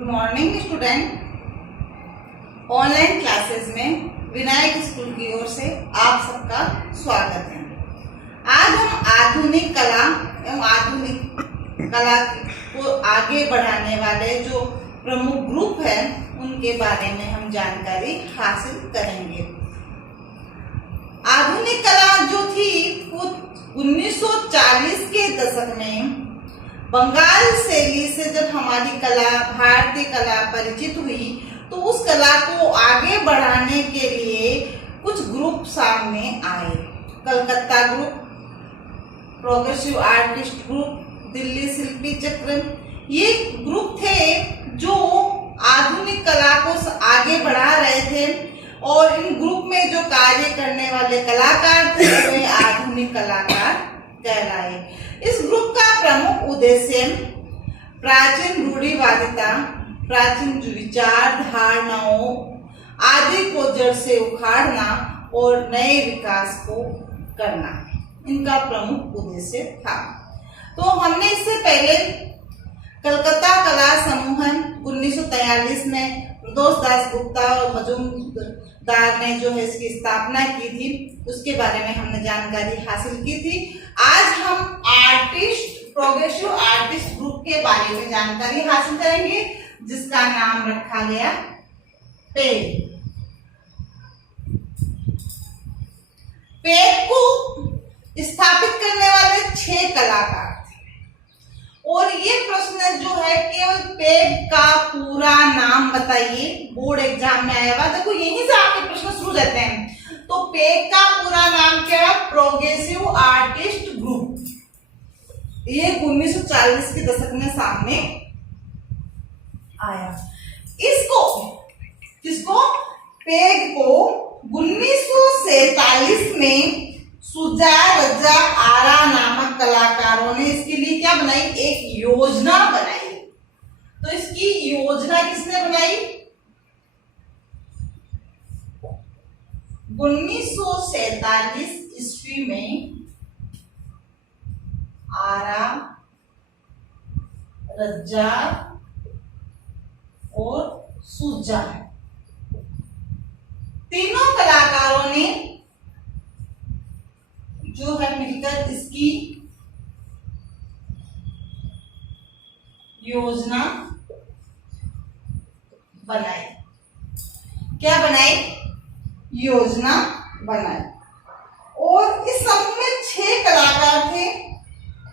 Good morning student. Online classes में Vinayak school की ओर से आप सबका स्वागत है। आज हम आधुनिक कला एवं आधुनिक कला को आगे बढ़ाने वाले जो प्रमुख ग्रुप हैं उनके बारे में हम जानकारी हासिल करेंगे। आधुनिक कला जो थी वो 1940 के दशक में बंगाल शैली से जब हमारी कला भारतीय कला परिचित हुई तो उस कला को आगे बढ़ाने के लिए कुछ ग्रुप सामने आए। Calcutta group, progressive artist group, Delhi Shilpi Chakra, ये ग्रुप थे जो आधुनिक कला को आगे बढ़ा रहे थे और इन ग्रुप में जो कार्य करने वाले कलाकार थे वे आधुनिक कलाकार कहलाए। इस ग्रुप का प्रमुख उद्देश्य प्राचीन रूढ़िवादिता, प्राचीन विचार धारणाओं आदि को जड़ से उखाड़ना और नए विकास को करना इनका प्रमुख उद्देश्य था। तो हमने इससे पहले कलकत्ता कला समूहन 1943 में प्रदोष दास गुप्ता और मजूमदार ने जो है इसकी स्थापना की थी उसके बारे में हमने जानकारी हासिल की थी। आज हम प्रोग्रेसिव आर्टिस्ट ग्रुप के बारे में जानकारी हासिल करेंगे जिसका नाम रखा गया पेग। पेग को स्थापित करने वाले 6 कलाकार और ये प्रश्न जो है केवल पेग का पूरा नाम बताइए, बोर्ड एग्जाम में आया हुआ। देखो यहीं से आपके प्रश्न शुरू रहते हैं। तो पेग का पूरा नाम क्या है? Progressive artist group. ये 1940 के दशक में सामने आया। किसको पेग को 1947 में सुजा रज्जा आरा नामक कलाकारों ने इसके लिए क्या बनाई? एक योजना बनाई। तो इसकी योजना किसने बनाई? 1947 ईस्वी में आरा, रज्जा और सुजा तीनों कलाकारों ने जो है मिलकर इसकी योजना बनाई। क्या बनाई? योजना बनाई। और इस समूह में 6 कलाकार थे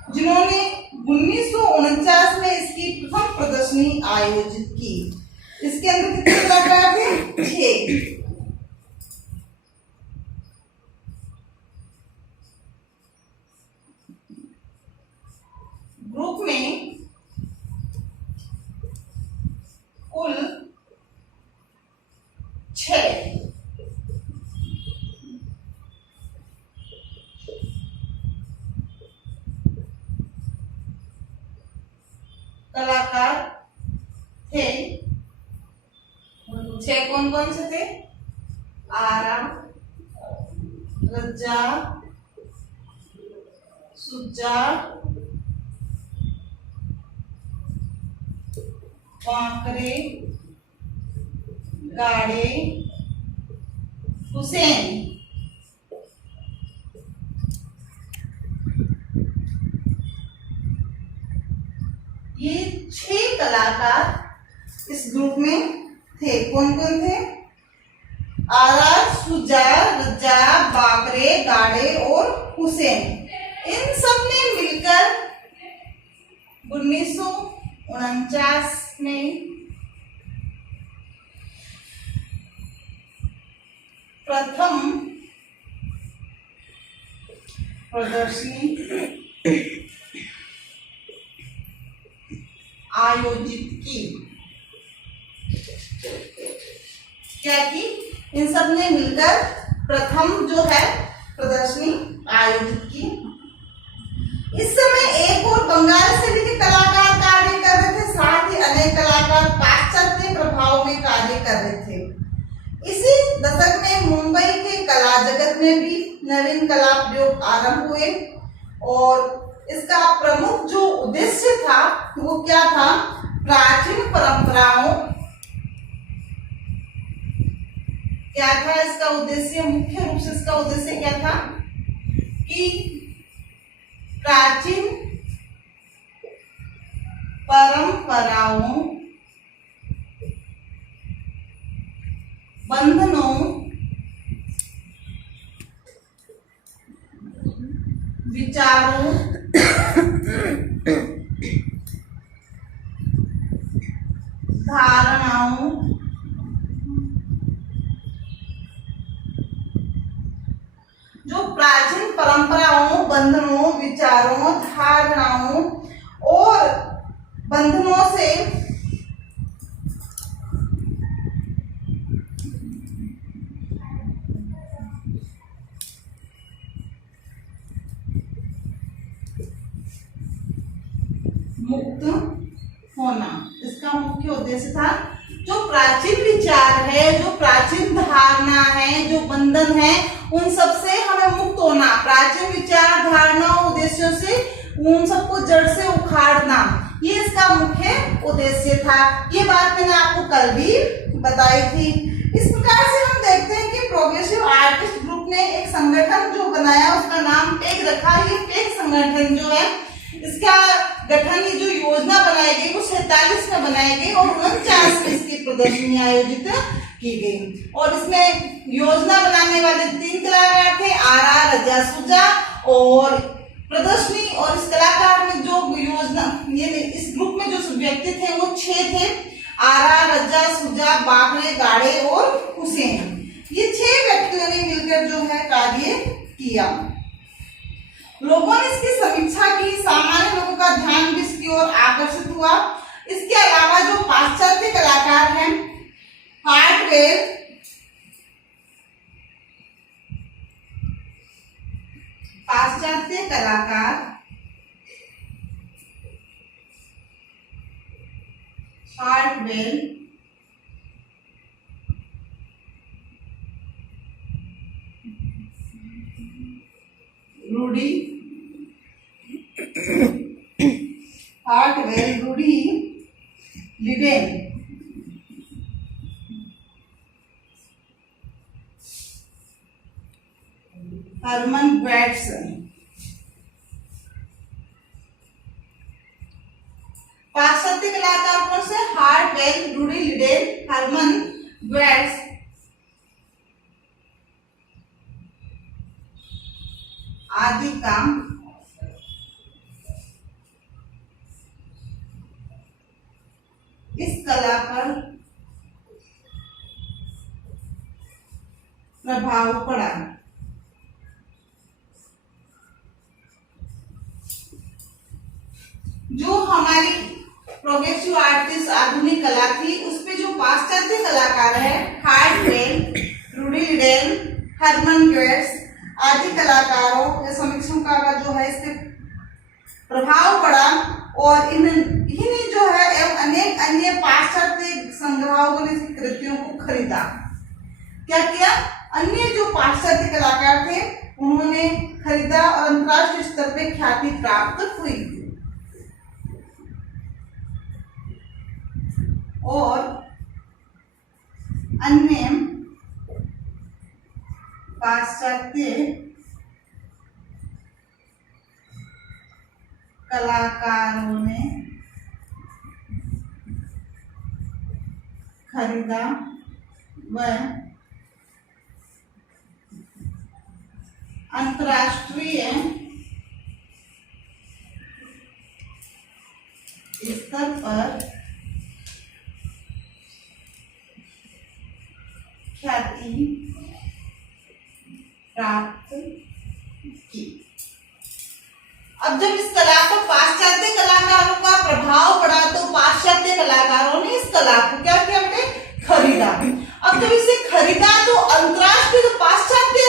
जिन्होंने 1949 में इसकी प्रथम प्रदर्शनी आयोजित की। इसके अंदर कितने कलाकार थे? 6। ग्रुप में कुल 6 कलाकार थे। 6 कौन कौन से थे? आरा, रज्जा, सुजा, बांकरे, गाड़े, हुसैन। ये 6 कलाकार इस ग्रुप में थे। कौन कौन थे? आरा, सुजा, रज्जा, बांकरे, गाड़े और हुसैन। इन सब ने मिलकर 1949 में प्रथम प्रदर्शनी आयोजित की। क्या की? इन सब ने मिलकर प्रथम जो है प्रदर्शनी आयोजित की। इस समय एक और बंगाल से भी कलाकार कार्य कर रहे थे, साथ ही अनेक कलाकार पाश्चात्य प्रभाव में कार्य कर रहे थे। इसी दशक में मुंबई के कला जगत में भी नवीन कला प्रयोग आरंभ हुए और इसका प्रमुख जो उद्देश्य था वो क्या था? प्राचीन परंपराओं, क्या था इसका उद्देश्य, मुख्य रूप से इसका उद्देश्य क्या था कि प्राचीन परंपराओं, बंधनों, विचारों, धारणाओं, जो प्राचीन परंपराओं, बंधनों, विचारों, धारणाओं और बंधनों से मुक्त होना, इसका मुख्य उद्देश्य था। जो प्राचीन विचार है, जो प्राचीन धारणा है, जो बंधन है, उन सब से हमें मुक्त होना, प्राचीन विचार, धारणा, उद्देश्यों से उन सबको जड़ से उखाड़ना, ये इसका मुख्य उद्देश्य था। ये बात मैंने आपको कल भी बताई थी। इस प्रकार से हम देखते हैं कि प्रोग्रेसिव आर्टिस्ट ग्रुप ने एक संगठन जो बनाया, उसका नाम पेग रखा। ये पेग संगठन जो है, इसका गठन, ये जो योजना बनाई गई वो 47 में बनाई गई और 49 में इसकी प्रदर्शनी आयोजित की गई। और इसमें योजना बनाने वाले 3 कलाकार थे, आर रजा सुजा, और प्रदर्शनी और इस कलाकार में जो योजना, ये इस ग्रुप में जो व्यक्ति थे वो 6 थे, आरा, रजा, सुजा, बाकरे, गाड़े और हुसैन। ये 6 व्यक्तियों ने मिलकर जो है कार्य किया। लोगों ने इसकी समीक्षा की, सामान्य लोगों का ध्यान भी इसकी ओर आकर्षित हुआ। इसके अलावा जो पाश्चात्य कलाकार हैं, हार्टवेल, पाश्चात्य कलाकार Hartwell, Rudy, Hartwell, Rudy Leyden, Herman Batson. पाश्चात्य कलाकार कौन से? Hartwell, Rudy Leyden, Herman Batts आदि का इस कला पर प्रभाव पड़ा। जो हमारी प्रोग्रेसिव आर्टिस्ट आधुनिक कला थी, उसपे जो पाश्चात्य कलाकार है, Hartwell, Rudy Leyden, Herman Batts आदि कलाकारों या समीक्षकों का जो है इस पे प्रभाव पड़ा। और इन्हें जो है एवं अनेक अन्य पाश्चात्य संग्राहकों ने इसकी कृतियों को खरीदा। क्या किया? अन्य जो पाश्चात्य कलाकार थे उन्होंने खरीदा और अंतर्राष्ट्रीय स्तर पे ख्याति प्राप्त हुई। और अन्य पाश्चात्य कलाकारों ने खरीदा व अंतर्राष्ट्रीय स्तर पर ख्याति प्राप्त की। अब जब इस कला को पाश्चात्य कलाकारों का प्रभाव पड़ा तो पाश्चात्य कलाकारों ने इस कला को क्या किया बेटे? खरीदा। अब जब इसे खरीदा तो अंतर्राष्ट्रीय जो पाश्चात्य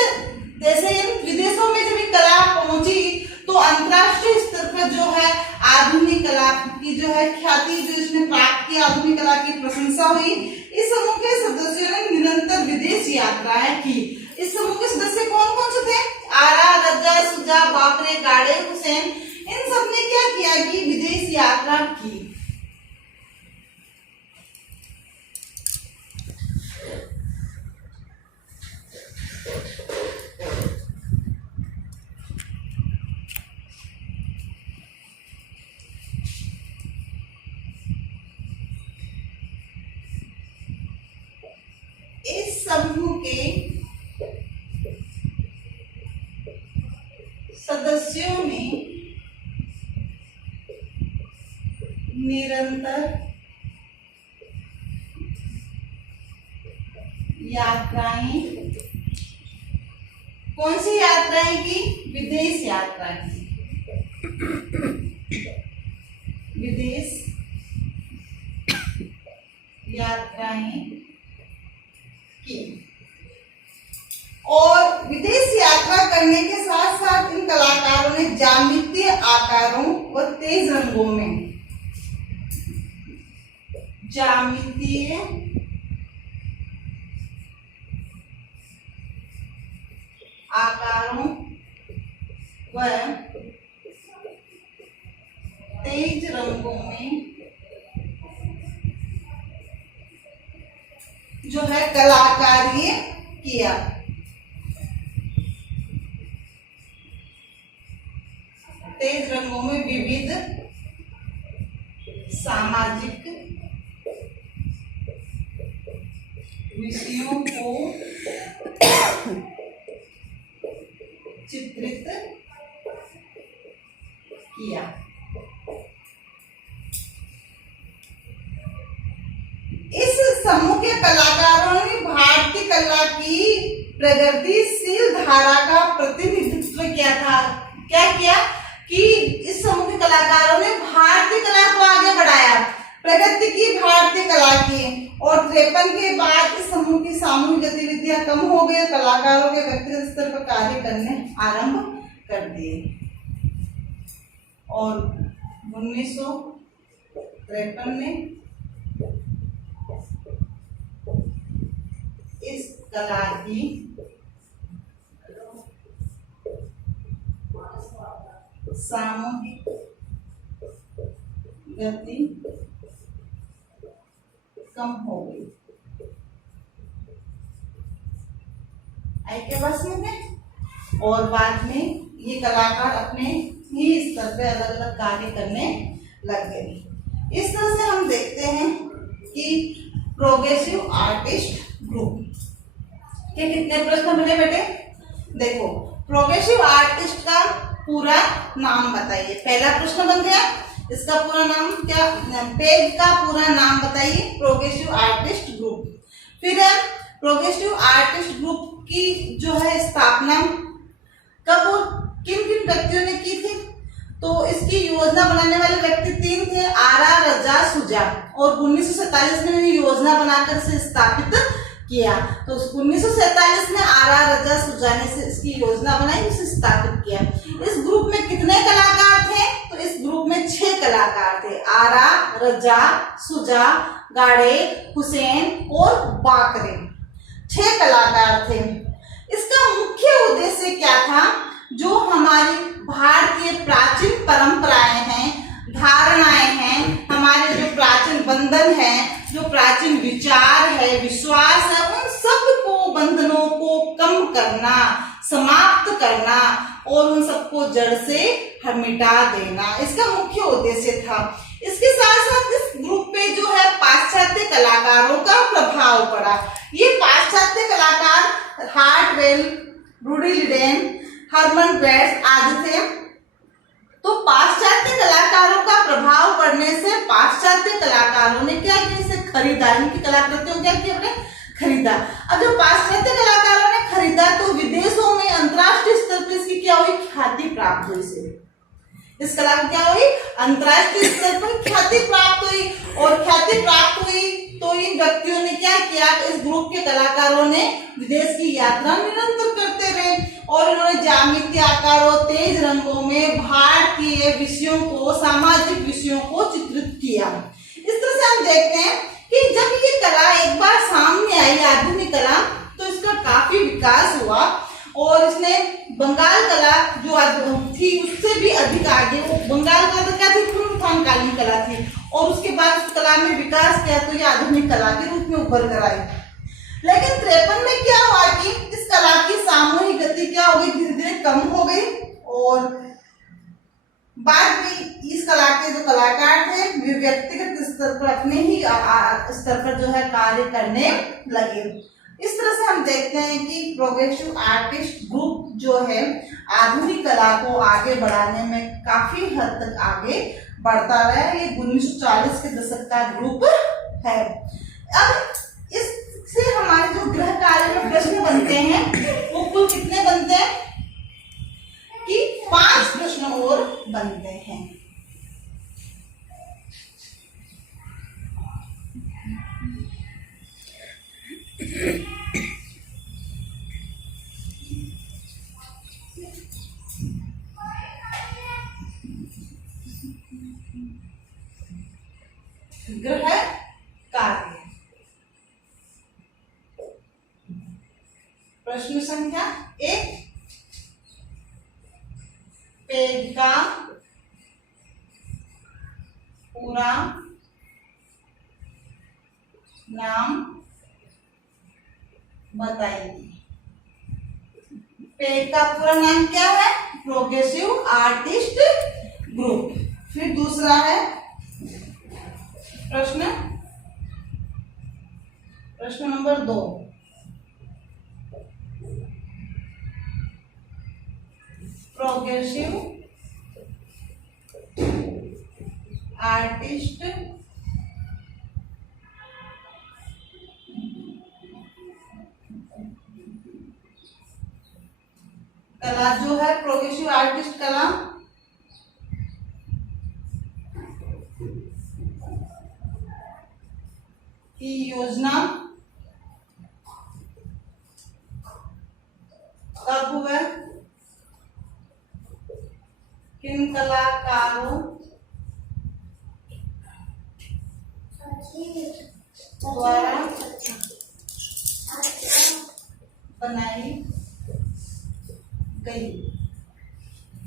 जैसे विदेशों में जब कला पहुंची तो अंतर्राष्ट्रीय स्तर पर जो है आधुनिक कला की जो है ख्याति जो इसने प्राप्त की, आधुनिक कला की प्रशंसा हुई। इस समूह के सदस्यों ने निरंतर विदेश यात्राएं की। इस समूह के सदस्य कौन कौन से थे? आरा, रजा, सुजा, बाकरे, गाड़े, हुसैन। इन सब ने क्या किया कि विदेश यात्रा की। के सदस्यों ने निरंतर यात्राएं, कौन सी यात्राएं की? विदेश यात्राएं, विदेश यात्राएं की। और विदेश यात्रा करने के साथ साथ इन कलाकारों ने ज्यामितीय आकारों व तेज रंगों में, ज्यामितीय आकारों व तेज रंगों में जो है कलाकार्य किया। तेज रंगों में विविध सामाजिक विषयों को चित्रित किया। इस समूह के कलाकारों ने भारतीय कला की प्रगतिशील धारा का प्रतिनिधित्व किया था। क्या किया कि इस समूह के कलाकारों ने भारतीय कला को आगे बढ़ाया, प्रगति की भारतीय कला की। और 53 के बाद इस समूह की सामूहिक गतिविधियां कम हो गई, कलाकारों के व्यक्तिगत स्तर पर कार्य करने आरंभ कर दिए। और 1953 में इस कला की सामूहिक गति कम हो गई। आई के बस में थे। और बाद में ये कलाकार अपने ही स्तर पे अलग अलग कार्य करने लग गए। इस तरह से हम देखते हैं कि प्रोग्रेसिव आर्टिस्ट ग्रुप के कितने प्रश्न बने बेटे? देखो, प्रोग्रेसिव आर्टिस्ट का पूरा नाम बताइए। पहला प्रश्न बन गया, इसका पूरा नाम क्या? पेज का पूरा नाम बताइए, प्रोग्रेसिव आर्टिस्ट ग्रुप। फिर प्रोग्रेसिव आर्टिस्ट ग्रुप की जो है स्थापना कब किन किन व्यक्तियों ने की थी? तो इसकी योजना बनाने वाले व्यक्ति 3 थे, आरा, रजा, सुजा। और 1947 में योजना बनाकर इसे स्थापित किया। तो 1947 में आरा, रजा, सुजा ने से इसकी योजना बनाई, इसे स्थापित किया। इस ग्रुप में कितने कलाकार थे? तो इस ग्रुप में 6 कलाकार थे, आरा, रजा, सुजा, गाड़े, हुसैन और बाकरे। 6 कलाकार थे। इसका मुख्य उद्देश्य क्या था? जो हमारी भारतीय प्राचीन परंपराएं हैं, धारणाएं हैं, हमारे जो प्राचीन बंधन है, जो प्राचीन विचार है, विश्वास है, उन सब को, बंधनों को कम करना, समाप्त करना और उन सबको जड़ से मिटा देना, इसका मुख्य उद्देश्य था। इसके साथ साथ इस ग्रुप पे जो है पाश्चात्य कलाकारों का प्रभाव पड़ा। ये पाश्चात्य कलाकार हार्टवेल, रूडी लिडेन, हर्मन वेट्स आदि थे। तो पाश्चात्य कलाकारों का प्रभाव पड़ने से पाश्चात्य कलाकारों ने क्या किया? इसे खरीदा, इनकी कलाकृतियों क्या किया? अपने खरीदा। अब जब पाश्चात्य कलाकारों ने खरीदा तो विदेशों में अंतर्राष्ट्रीय स्तर पर इसकी क्या हुई? ख्याति प्राप्त हुई। इसे, इस कला को क्या हुई? अंतर्राष्ट्रीय स्तर पर ख्याति प्राप्त हुई। और ख्याति प्राप्त हुई तो इन व्यक्तियों ने क्या किया? इस ग्रुप के कलाकारों ने विदेश की यात्रा निरंतर करते रहे और उन्होंने ज्यामितीय आकारों, तेज रंगों में भारतीय विषयों को, सामाजिक विषयों को चित्रित किया। इस तरह से हम देखते हैं कि जब ये कला एक बार सामने आई, आधुनिक कला, तो इसका काफी विकास हुआ और इसने बंगाल कला जो थी उससे भी अधिक आगे। बंगाल कला तो क्या थी? पूर्व कालीन कला थी और उसके बाद उस कला में विकास किया तो ये आधुनिक कला के रूप में उभर कर आई। लेकिन 53 में क्या हुआ कि इस कला की सामूहिक गति क्या हो गई? धीरे धीरे कम हो गई और बाद में इस कला के जो कलाकार थे वे व्यक्तिगत स्तर पर अपने ही स्तर पर जो है कार्य करने लगे। इस तरह से हम देखते हैं कि प्रोग्रेसिव आर्टिस्ट ग्रुप जो है आधुनिक कला को आगे बढ़ाने में काफी हद तक आगे बढ़ता रहा है। ये 1940 के दशक का ग्रुप है। अब इससे हमारे जो गृह कार्य में प्रश्न बनते हैं वो कुल कितने बनते हैं कि 5 प्रश्न और बनते हैं। गृह कार्य। प्रश्न संख्या 1, पेज का पूरा नाम बताइए। पेज का पूरा नाम क्या है? Progressive artist group. फिर दूसरा है प्रश्न नंबर 2, प्रोग्रेसिव आर्टिस्ट कला जो है प्रोग्रेसिव आर्टिस्ट कला की योजना कब हुआ, किन कलाकारों द्वारा बनाई गई।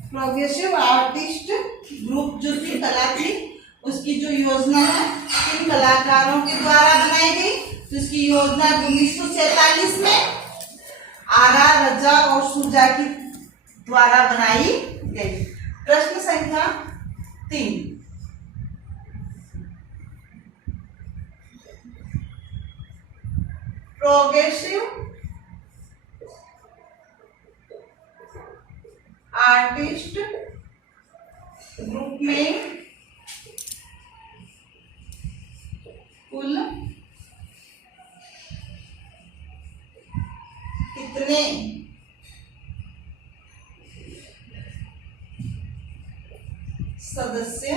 प्रोग्रेसिव आर्टिस्ट ग्रुप जो थी कला थी उसकी जो योजना है किन कलाकारों के द्वारा बनाई गई, तो इसकी योजना 1947 में आरा, रजा और सुजा की द्वारा बनाई गई। प्रश्न संख्या 3, प्रोग्रेसिव आर्टिस्ट ग्रुप में कुल कितने सदस्य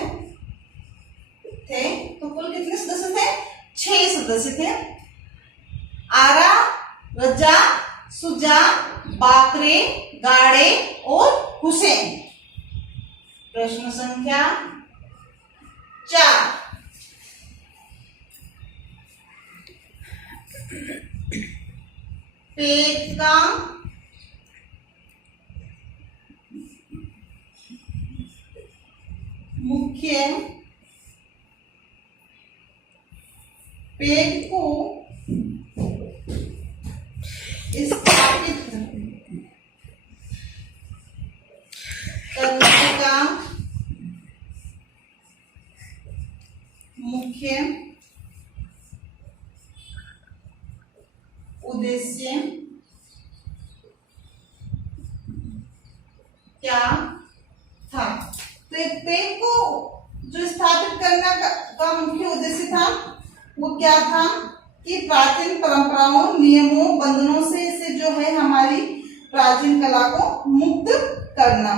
थे? तो कुल कितने सदस्य थे? 6 सदस्य थे। आरा, रजा, सुजा, बाकरे, गाड़े और हुसैन। प्रश्न संख्या 4, पेज का मुख्य पेज को स्थापित करने का मुख्य उद्देश्य क्या था? तो एक पेज को जो स्थापित करने का मुख्य उद्देश्य था वो क्या था कि प्राचीन परंपराओं, नियमों, बंधनों से जो है हमारी प्राचीन कला को मुक्त करना।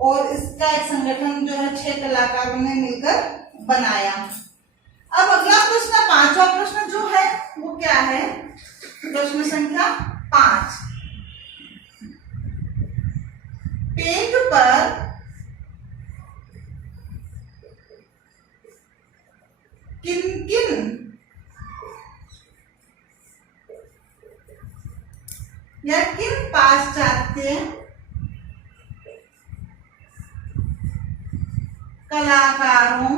और इसका एक संगठन जो है 6 कलाकारों ने मिलकर बनाया। अब अगला प्रश्न, 5वां प्रश्न जो है वो क्या है? प्रश्न संख्या 5, पेज पर किन किन या किन पाश्चात्य कलाकारों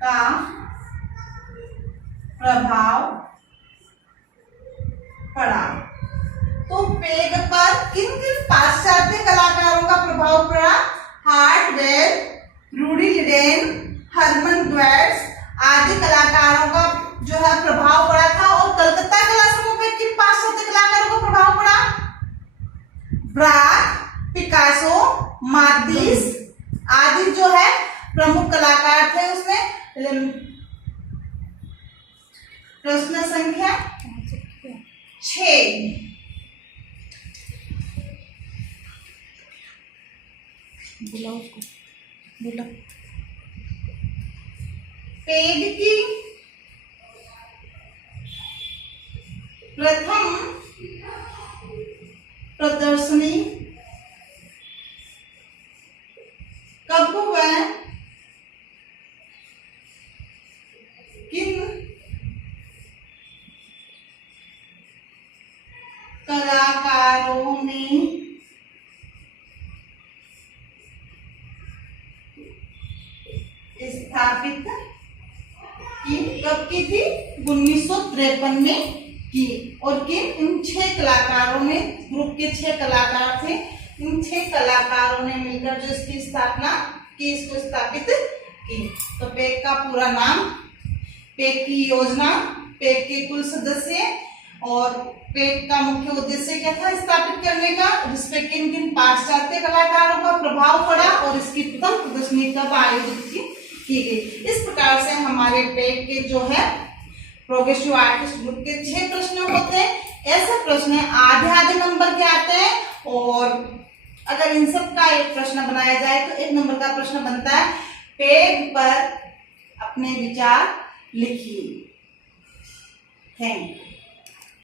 का प्रभाव पड़ा? तो पेज पर किन किन पाश्चात्य कलाकारों का प्रभाव पड़ा? हार्टवेल, रूडी लिडेन, हरमन ड्वेट्स, आदि कलाकारों का जो है प्रभाव पड़ा था। और कलकत्ता कला समूह पे किन पाश्चात्य कलाकारों का प्रभाव पड़ा? ब्राक, पिकासो, मातिस आदि जो है प्रमुख कलाकार थे उसमें। प्रश्न संख्या 6। बुलाओ उसको, बुलाओ। पेड़ की प्रथम प्रदर्शनी कब हुआ? किन कलाकारों ने स्थापित की? कब की थी? 1953 में की। और किन? इन 6 कलाकारों ने, ग्रुप के 6 कलाकार थे, इन 6 कलाकारों ने मिलकर जो इसकी स्थापना की, इसको स्थापित की। तो पेक का पूरा नाम, पेक की योजना, पेक के कुल सदस्य और पेक का मुख्य उद्देश्य क्या था स्थापित करने का, जिसपे किन किन पाश्चात्य कलाकारों का प्रभाव पड़ा और इसकी प्रथम प्रदर्शनी कब आयोजित की गई। इस प्रकार से हमारे पेक के जो है प्रोग्रेसिव आर्टिस्ट ग्रुप के 6 प्रश्न होते हैं। ऐसे प्रश्न आधे नंबर के आते हैं और अगर इन सब का एक प्रश्न बनाया जाए तो 1 नंबर का प्रश्न बनता है पेज पर अपने विचार लिखिए। Thank you.